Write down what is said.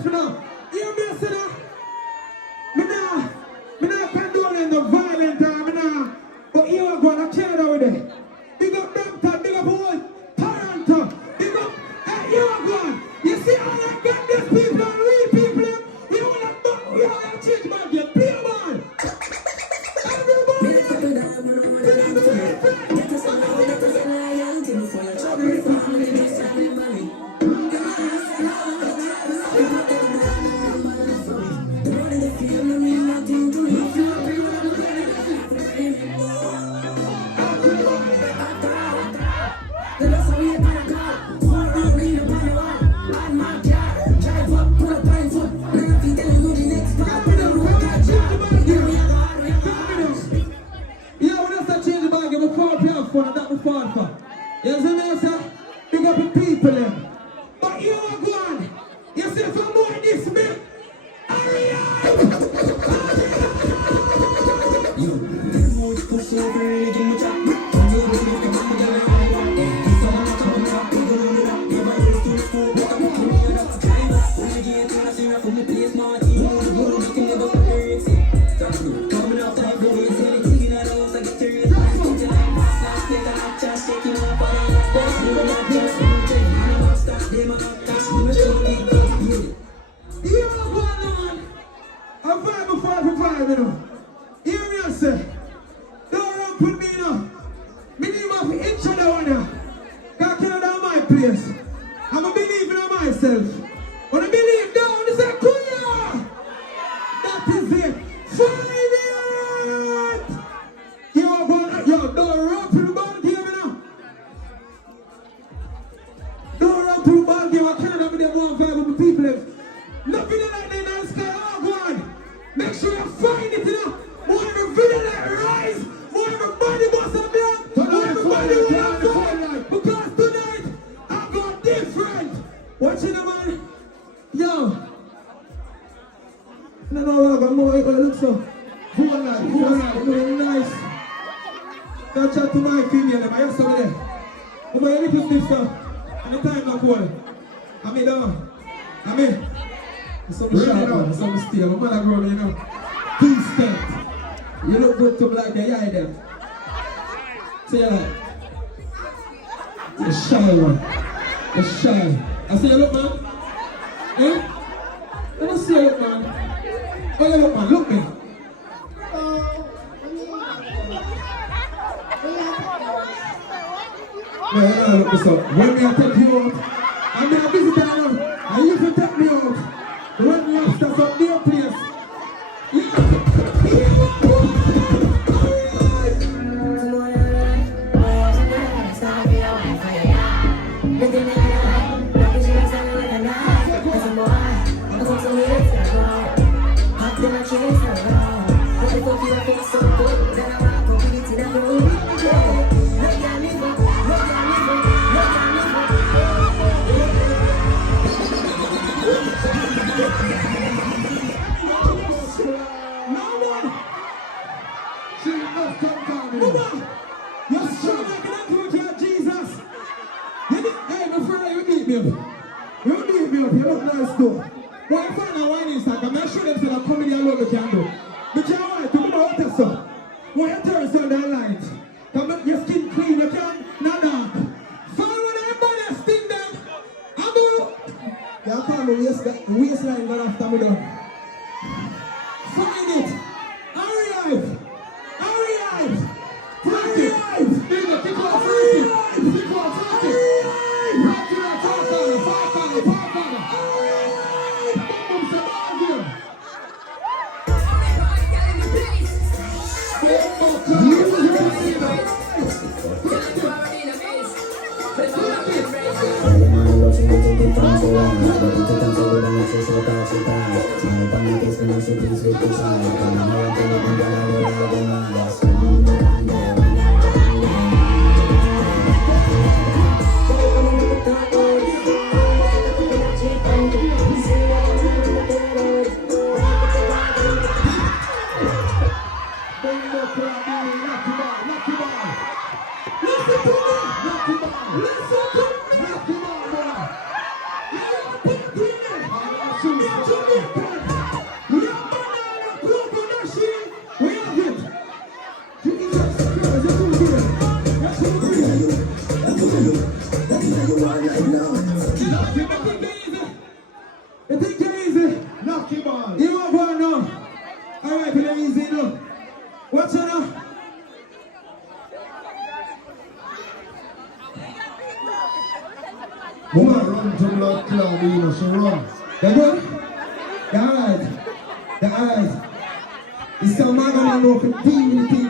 myself, you know. You me say that? Me not condoning the violent time, me nah. But you are going to Canada with it. Big up Brampton, big up all Toronto, big up, hey, you are going. You see all that goddamn people and real people, you want to change back your beer, man. You see me, sir? Big up the people, them. But you are gone. You see, for more this bit, hurry up! You, the mood push over and give me chat. You know, hear me and say, don't run put me now. Me need my each other one now. Because Canada is my place. I'm a believe in myself. When I believe down, it's a Kuya. That is it. Find it. Yo, don't run through the ball game now. Don't run through the ball game. I Canada with them one vibe with the people. Nothing like that in the sky. Oh, go on. Make sure you find it, you know. More every video that rise, more everybody must have been, more everybody will have done. Because tonight, I got different. Watching the man. Yo. No, I got more, it looks so. Who are looking nice. Don't chat to my female, I have some of them. I'm going to put this stuff. And the time not cold. I'm in down. I'm in. Some sharp, some steel. My mother grow me, you know. Two-step. You look good to black the eye them. Say that. The shy one. The shy. I say you look, man. Eh? Let me see you look, man. Oh, you look, man. Look me. No, you don't look this up. When me I take you out, I'm a visitor now. And you can take me out. Run lobsters up their place. You look nice though. But I find out why in Instagram, I'm sure them say that comedy alone you can do. You can't want to do what you so. When you turn on that light, come your skin clean, you can't not dark. Follow when everybody sting them. I'm going to... You can't do waistline going after me though. Find it. Arrive. Listen to me. Claudine, she run. You good? You alright? You alright? It's some man gonna know if you deal with the thing